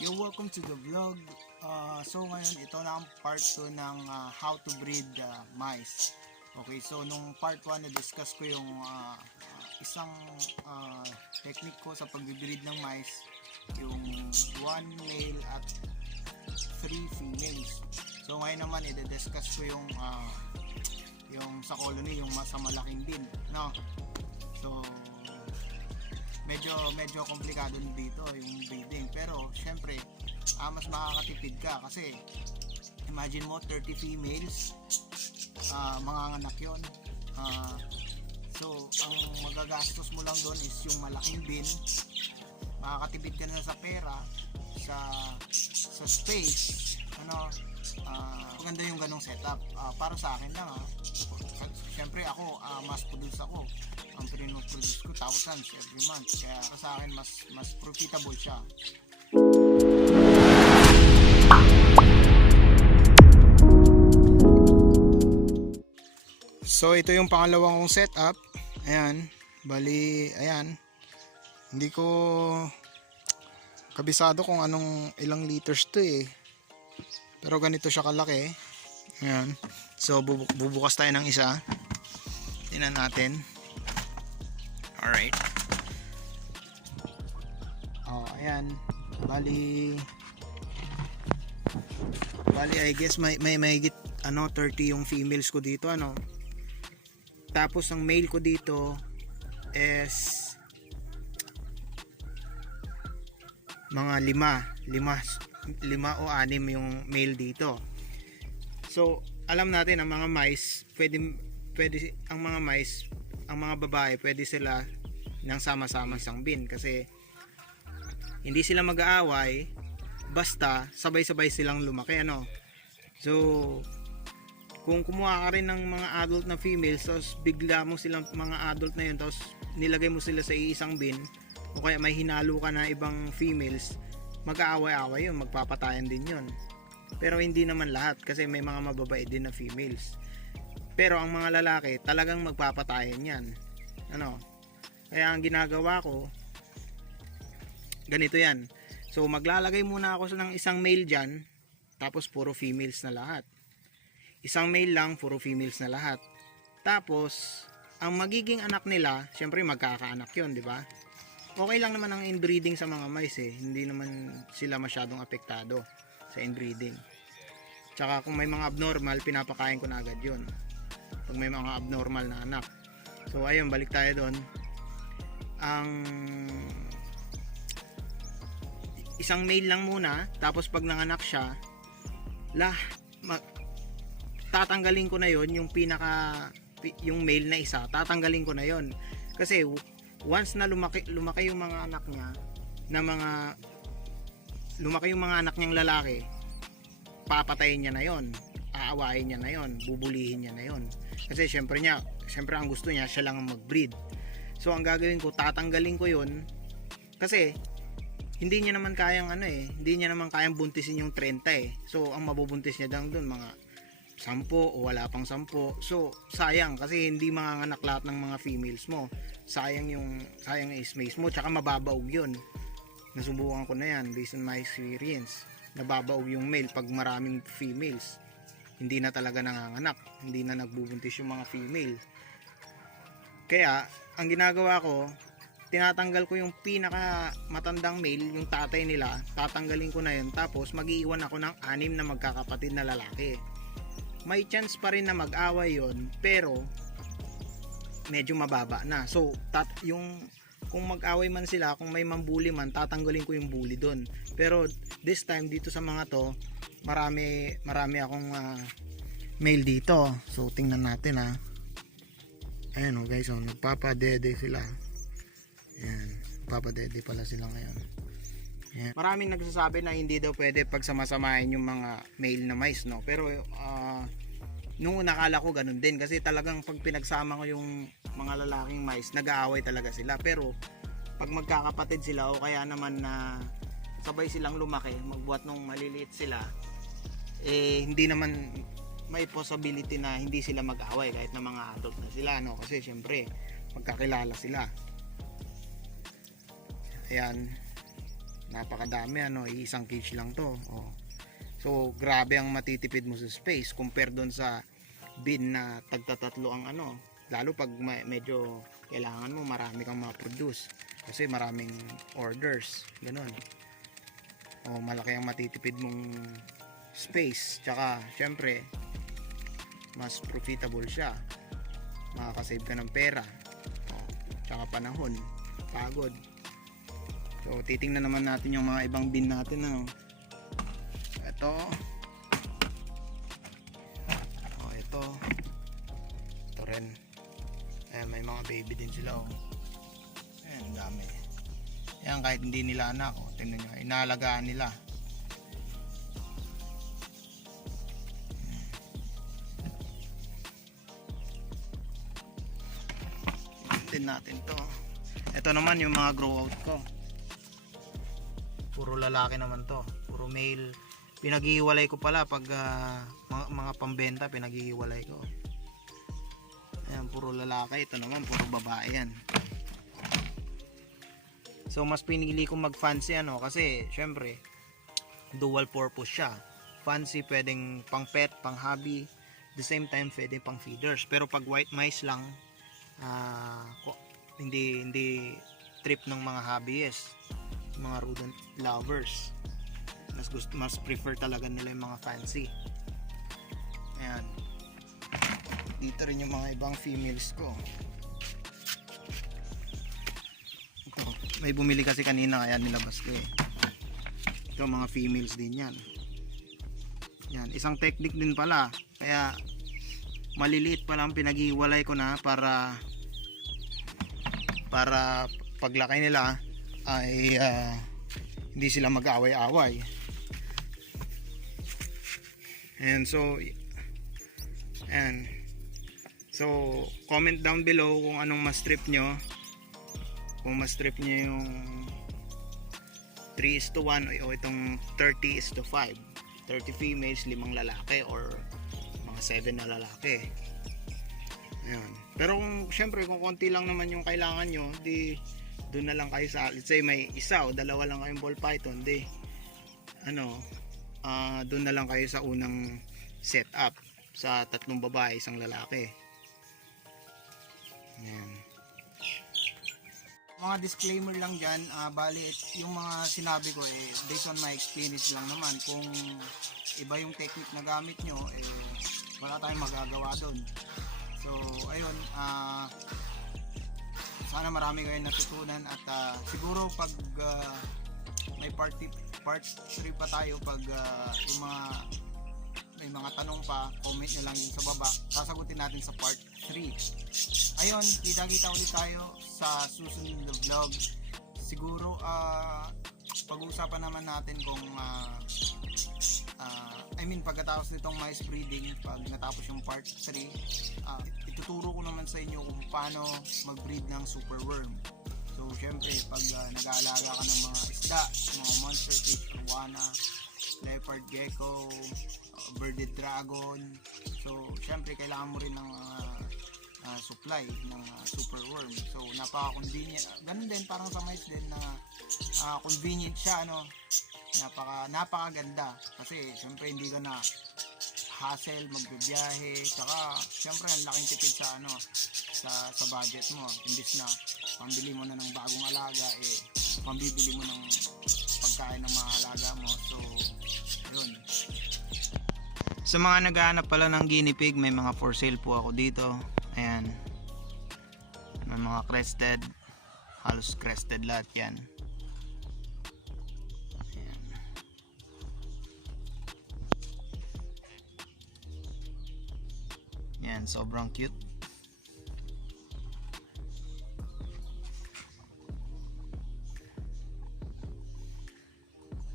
Welcome to the vlog. So ngayon ito na ang part 2 ng how to breed mice. Okay, so nung part 1 na-discuss ko yung isang technique ko sa pag-breed ng mice, yung 1 male at 3 females. So ngayon naman i-discuss ko yung sa colony, yung sa malaking bin, no? So medyo komplikado dito yung breeding, pero syempre mas makakatipid ka kasi imagine mo 30 females, manganganak yun. So ang magagastos mo lang doon is yung malaking bin. Makakatipid ka na sa pera, sa space, maganda yung ganong setup. Para sa akin lang, syempre ako, mass produce ako. Ang pininoproduce ko thousands every month, kaya sa akin mas profitable siya. So ito yung pangalawang kong setup. Ayan, bali ayan, hindi ko kabisado kung anong ilang liters to pero ganito siya kalaki. Ayan, so bubukas tayo ng isa, tingnan natin. Alright. Ayan. Bali I guess may 30 yung females ko dito, Tapos ang male ko dito is mga 5 o 6 yung male dito. So, alam natin ang mga mice, pwede ang mga mice, ang mga babae pwede sila nang sama-sama isang bin kasi hindi sila mag-aaway basta sabay-sabay silang lumaki, So kung kumuha ka rin ng mga adult na females tapos bigla mo silang mga adult na yun tapos nilagay mo sila sa isang bin o kaya may hinalo ka na ibang females, mag-aaway-aaway yun, magpapatayan din yun. Pero hindi naman lahat kasi may mga mababait din na females. Pero ang mga lalaki talagang magpapatayan yan. Kaya ang ginagawa ko, ganito yan. So maglalagay muna ako ng isang male dyan, tapos puro females na lahat. Isang male lang, puro females na lahat. Tapos ang magiging anak nila, syempre magkakaanak yun, di ba? Okay lang naman ang inbreeding sa mga mice hindi naman sila masyadong apektado sa inbreeding. Tsaka kung may mga abnormal, pinapakain ko na agad yun pag may mga abnormal na anak. So ayun, balik tayo doon. Ang isang male lang muna, tapos pag nanganak siya, tatanggalin ko na yon yung yung male na isa, tatanggalin ko na yon kasi once na lumaki yung mga anak niya lumaki yung mga anak niyang lalaki, papatayin niya na yon, aawayin niya na yon, bubulihin niya na yon kasi syempre ang gusto niya siya lang ang mag-breed. So ang gagawin ko, tatanggalin ko yon kasi hindi niya naman kayang hindi niya naman kayang buntisin yung 30 So ang mabubuntis niya lang doon mga 10 o wala pang 10. So sayang kasi hindi manganganak lahat ng mga females mo. Sayang yung space mo, tsaka mababaog yun. Nasubukan ko na yan based on my experience. Nababaog yung male pag maraming females. Hindi na talaga nanganganak, hindi na nagbubuntis yung mga female. Kaya ang ginagawa ko, tinatanggal ko yung pinaka matandang male, yung tatay nila, tatanggalin ko na yun, tapos mag-iiwan ako ng 6 na magkakapatid na lalaki. May chance pa rin na mag-away yun, pero medyo mababa na. So kung mag-away man sila, kung may mambuli man, tatanggalin ko yung bully doon. Pero this time dito sa mga to, marami akong male dito. So tingnan natin Ayan guys, nagpapadede sila. Ayan, papadede pala sila ngayon. Ayan. Maraming nagsasabi na hindi daw pwede pagsamasamahin yung mga male na mice, pero nung nakala ko ganun din kasi talagang pag pinagsama ko yung mga lalaking mice, nag-aaway talaga sila. Pero pag magkakapatid sila o kaya naman na sabay silang lumaki, magbuhat nung maliliit sila, hindi naman may possibility na hindi sila mag-aaway kahit na mga adult na sila, kasi syempre magkakilala sila. Ayan, napakadami, ano, isang cage lang to. Oh. So grabe ang matitipid mo sa space compare doon sa bin na tagtatatlo ang ano, lalo pag medyo kailangan mo marami kang ma-produce kasi maraming orders, ganun. O malaki ang matitipid mong space, tsaka syempre mas profitable siya, makakasave ka ng pera, tsaka panahon, pagod. So titingnan naman natin yung mga ibang bin natin, ano. Ito ito rin. Ayan, may mga baby din sila, oh. Ayan, dami. Ayan, kahit hindi nila anak, oh, tingnan nyo, inaalagaan nila. Tingnan natin to. Ito naman yung mga grow out ko. Puro lalaki naman to, puro male. Pinaghihiwalay ko pala pag mga pambenta, pinaghihiwalay ko. Ayan, puro lalaki. Ito naman puro babae yan. So mas pinili ko mag fancy, ano, kasi syempre dual purpose siya. Fancy pwedeng pang pet, pang hobby, the same time pwede pang feeders. Pero pag white mice lang, hindi trip ng mga hobbyist, mga rodent lovers. Mas prefer talaga nila yung mga fancy. Ayan, dito rin yung mga ibang females ko. Ito, may bumili kasi kanina kaya nilabas ko, eh. Ito mga females din yan. Yan, isang technique din pala, kaya maliliit pa lang pinaghiwalay ko na para paglaki nila ay hindi sila mag-away-away. And so comment down below kung anong mas trip nyo, kung mas trip nyo yung 3:1 o itong 30:5, 30 females, 5 lalaki, or mga 7 na lalaki. Ayan. Pero kung syempre kung konti lang naman yung kailangan nyo, di doon na lang kayo sa, let's say may isa o dalawa lang kayong ball python, di doon na lang kayo sa unang setup sa 3 babae, 1 lalaki. Ayan. Mga disclaimer lang dyan, bali yung mga sinabi ko, based on my experience lang naman. Kung iba yung technique na gamit nyo, wala tayong magagawa doon. So ayun, sana marami kayong natutunan, at siguro pag may part 3 pa tayo, pag yung may mga tanong pa, comment nyo lang din sa baba, sasagutin natin sa part 3. Ayun, kita-kita ulit tayo sa susunod na vlog. Siguro pag-uusapan naman natin kung pagkatapos nitong mice breeding, pag natapos yung part 3, ituturo ko naman sa inyo kung paano mag-breed ng superworm. So syempre pag nag-aalaga ka ng mga isda, mga monster fish, arowana, leopard gecko, bearded dragon, so syempre kailangan mo rin ng supply ng superworm. So napaka-convenient, ganun din parang sa mice din na convenient siya, ano, napakaganda kasi syempre hindi ka na hassle magbibiyahe, tsaka syempre ang laking tipid sa sa budget mo. Imbis na pambili mo na ng bagong alaga, pambibili mo ng pagkain ng mga alaga mo. So yun. Sa mga naghahanap pala ng guinea pig, may mga for sale po ako dito. Ayan, may mga crested, halos crested lahat yan. Ayan. Yan, sobrang cute.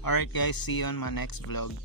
Alright guys, see you on my next vlog.